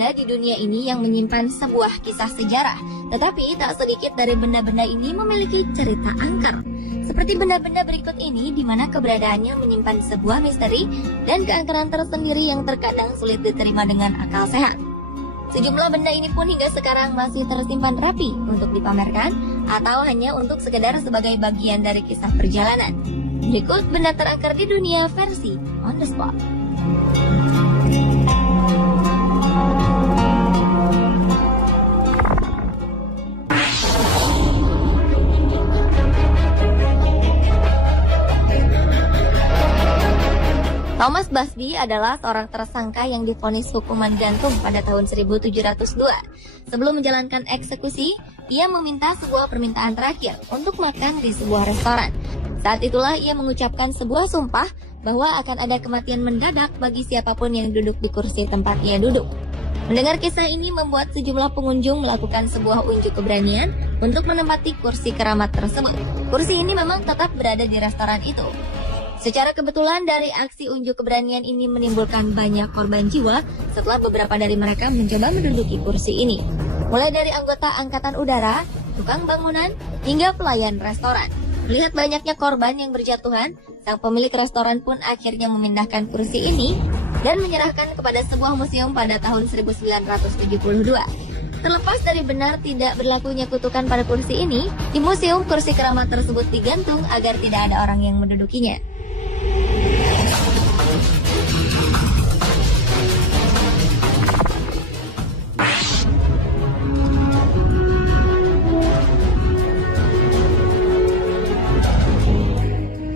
benda di dunia ini yang menyimpan sebuah kisah sejarah, tetapi tak sedikit dari benda-benda ini memiliki cerita angker. Seperti benda-benda berikut ini, di mana keberadaannya menyimpan sebuah misteri dan keangkeran tersendiri yang terkadang sulit diterima dengan akal sehat. Sejumlah benda ini pun hingga sekarang masih tersimpan rapi untuk dipamerkan atau hanya untuk sekedar sebagai bagian dari kisah perjalanan. Berikut benda terangker di dunia versi On The Spot. Thomas Busby adalah seorang tersangka yang divonis hukuman gantung pada tahun 1702. Sebelum menjalankan eksekusi, ia meminta sebuah permintaan terakhir untuk makan di sebuah restoran. Saat itulah ia mengucapkan sebuah sumpah bahwa akan ada kematian mendadak bagi siapapun yang duduk di kursi tempat ia duduk. Mendengar kisah ini membuat sejumlah pengunjung melakukan sebuah unjuk keberanian untuk menempati kursi keramat tersebut. Kursi ini memang tetap berada di restoran itu. Secara kebetulan dari aksi unjuk keberanian ini menimbulkan banyak korban jiwa setelah beberapa dari mereka mencoba menduduki kursi ini. Mulai dari anggota angkatan udara, tukang bangunan, hingga pelayan restoran. Melihat banyaknya korban yang berjatuhan, sang pemilik restoran pun akhirnya memindahkan kursi ini dan menyerahkan kepada sebuah museum pada tahun 1972. Terlepas dari benar tidak berlakunya kutukan pada kursi ini, di museum kursi keramat tersebut digantung agar tidak ada orang yang mendudukinya.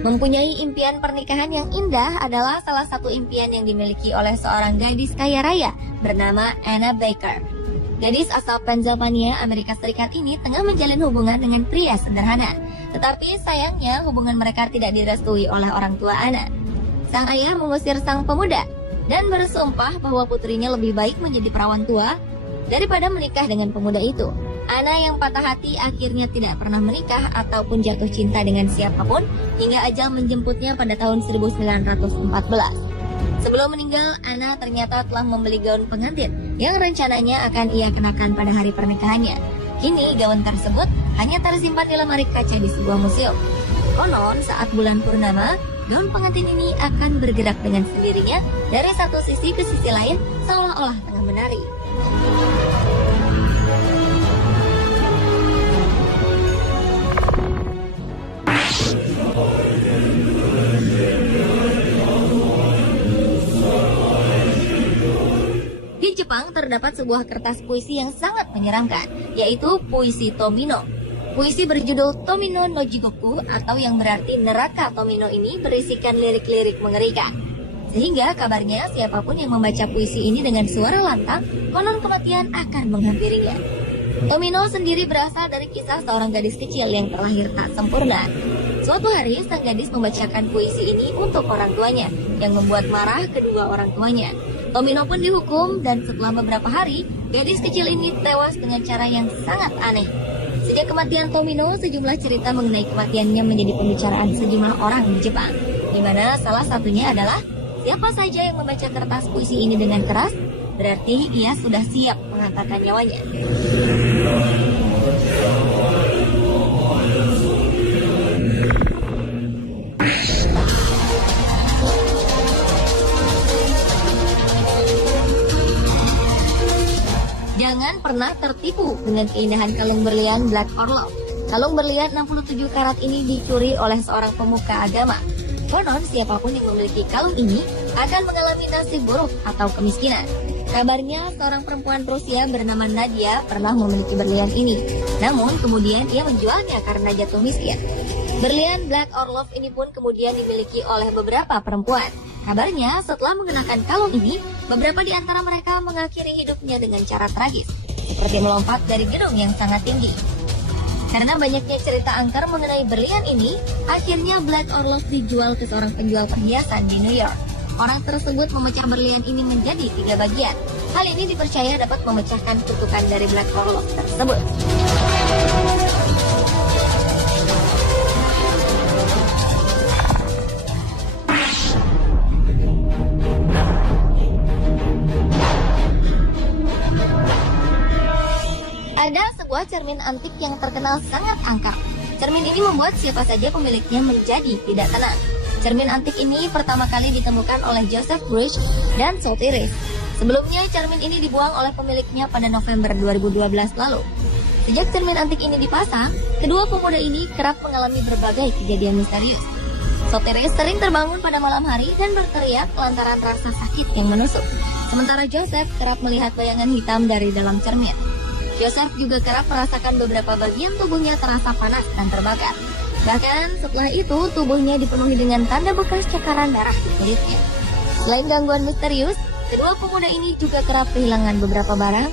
Mempunyai impian pernikahan yang indah adalah salah satu impian yang dimiliki oleh seorang gadis kaya raya bernama Anna Baker. Gadis asal Pennsylvania, Amerika Serikat ini tengah menjalin hubungan dengan pria sederhana. Tetapi sayangnya hubungan mereka tidak direstui oleh orang tua Anna. Sang ayah mengusir sang pemuda dan bersumpah bahwa putrinya lebih baik menjadi perawan tua daripada menikah dengan pemuda itu. Anna yang patah hati akhirnya tidak pernah menikah ataupun jatuh cinta dengan siapapun hingga ajal menjemputnya pada tahun 1914. Sebelum meninggal, Anna ternyata telah membeli gaun pengantin yang rencananya akan ia kenakan pada hari pernikahannya. Kini gaun tersebut hanya tersimpan di lemari kaca di sebuah museum. Konon saat bulan purnama, gaun pengantin ini akan bergerak dengan sendirinya dari satu sisi ke sisi lain seolah-olah tengah menari. Di Jepang terdapat sebuah kertas puisi yang sangat menyeramkan, yaitu puisi Tomino. Puisi berjudul Tomino no Jigoku atau yang berarti neraka Tomino ini berisikan lirik-lirik mengerikan. Sehingga kabarnya siapapun yang membaca puisi ini dengan suara lantang, konon kematian akan menghampirinya. Tomino sendiri berasal dari kisah seorang gadis kecil yang terlahir tak sempurna. Suatu hari sang gadis membacakan puisi ini untuk orang tuanya, yang membuat marah kedua orang tuanya. Tomino pun dihukum dan setelah beberapa hari, gadis kecil ini tewas dengan cara yang sangat aneh. Sejak kematian Tomino, sejumlah cerita mengenai kematiannya menjadi pembicaraan sejumlah orang di Jepang, di mana salah satunya adalah siapa saja yang membaca kertas puisi ini dengan keras, berarti ia sudah siap mengantarkan nyawanya. Jangan pernah tertipu dengan keindahan kalung berlian Black Orlov. Kalung berlian 67 karat ini dicuri oleh seorang pemuka agama. Konon siapapun yang memiliki kalung ini akan mengalami nasib buruk atau kemiskinan. Kabarnya seorang perempuan Rusia bernama Nadia pernah memiliki berlian ini. Namun kemudian ia menjualnya karena jatuh miskin. Berlian Black Orlov ini pun kemudian dimiliki oleh beberapa perempuan. Kabarnya setelah mengenakan kalung ini, beberapa di antara mereka mengakhiri hidupnya dengan cara tragis, seperti melompat dari gedung yang sangat tinggi. Karena banyaknya cerita angker mengenai berlian ini, akhirnya Black Orlov dijual ke seorang penjual perhiasan di New York. Orang tersebut memecah berlian ini menjadi 3 bagian. Hal ini dipercaya dapat memecahkan kutukan dari Black Orlov tersebut. Ada sebuah cermin antik yang terkenal sangat angker. Cermin ini membuat siapa saja pemiliknya menjadi tidak tenang. Cermin antik ini pertama kali ditemukan oleh Joseph Bruch dan Sotheris. Sebelumnya, cermin ini dibuang oleh pemiliknya pada November 2012 lalu. Sejak cermin antik ini dipasang, kedua pemuda ini kerap mengalami berbagai kejadian misterius. Sotheris sering terbangun pada malam hari dan berteriak lantaran rasa sakit yang menusuk. Sementara Joseph kerap melihat bayangan hitam dari dalam cermin. Joseph juga kerap merasakan beberapa bagian tubuhnya terasa panas dan terbakar. Bahkan setelah itu, tubuhnya dipenuhi dengan tanda bekas cakaran darah di kulitnya. Selain gangguan misterius, kedua pemuda ini juga kerap kehilangan beberapa barang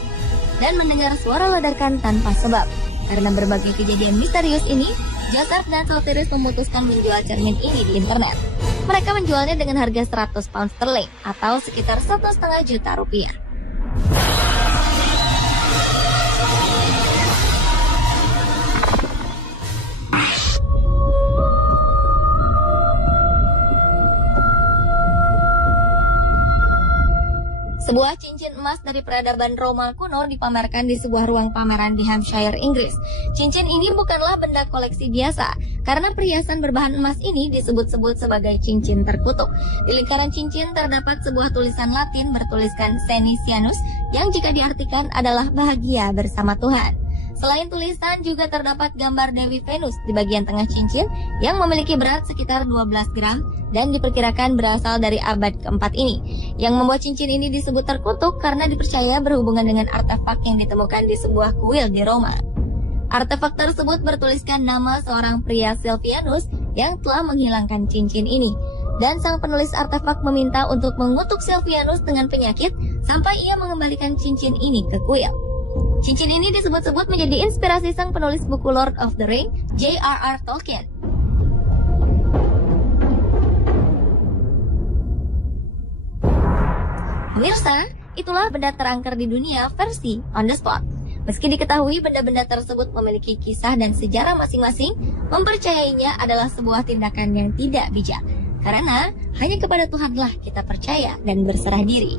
dan mendengar suara ledakan tanpa sebab. Karena berbagai kejadian misterius ini, Joseph dan Sotheris memutuskan menjual cermin ini di internet. Mereka menjualnya dengan harga 100 pound sterling atau sekitar 1,5 juta rupiah. Sebuah cincin emas dari peradaban Roma kuno dipamerkan di sebuah ruang pameran di Hampshire, Inggris. Cincin ini bukanlah benda koleksi biasa, karena perhiasan berbahan emas ini disebut-sebut sebagai cincin terkutuk. Di lingkaran cincin terdapat sebuah tulisan Latin bertuliskan Senisianus, yang jika diartikan adalah bahagia bersama Tuhan. Selain tulisan, juga terdapat gambar Dewi Venus di bagian tengah cincin yang memiliki berat sekitar 12 gram dan diperkirakan berasal dari abad keempat ini. Yang membuat cincin ini disebut terkutuk karena dipercaya berhubungan dengan artefak yang ditemukan di sebuah kuil di Roma. Artefak tersebut bertuliskan nama seorang pria Silvianus yang telah menghilangkan cincin ini. Dan sang penulis artefak meminta untuk mengutuk Silvianus dengan penyakit sampai ia mengembalikan cincin ini ke kuil. Cincin ini disebut-sebut menjadi inspirasi sang penulis buku Lord of the Ring, J.R.R. Tolkien. Pemirsa, itulah benda terangker di dunia versi on the spot. Meski diketahui benda-benda tersebut memiliki kisah dan sejarah masing-masing, mempercayainya adalah sebuah tindakan yang tidak bijak. Karena hanya kepada Tuhanlah kita percaya dan berserah diri.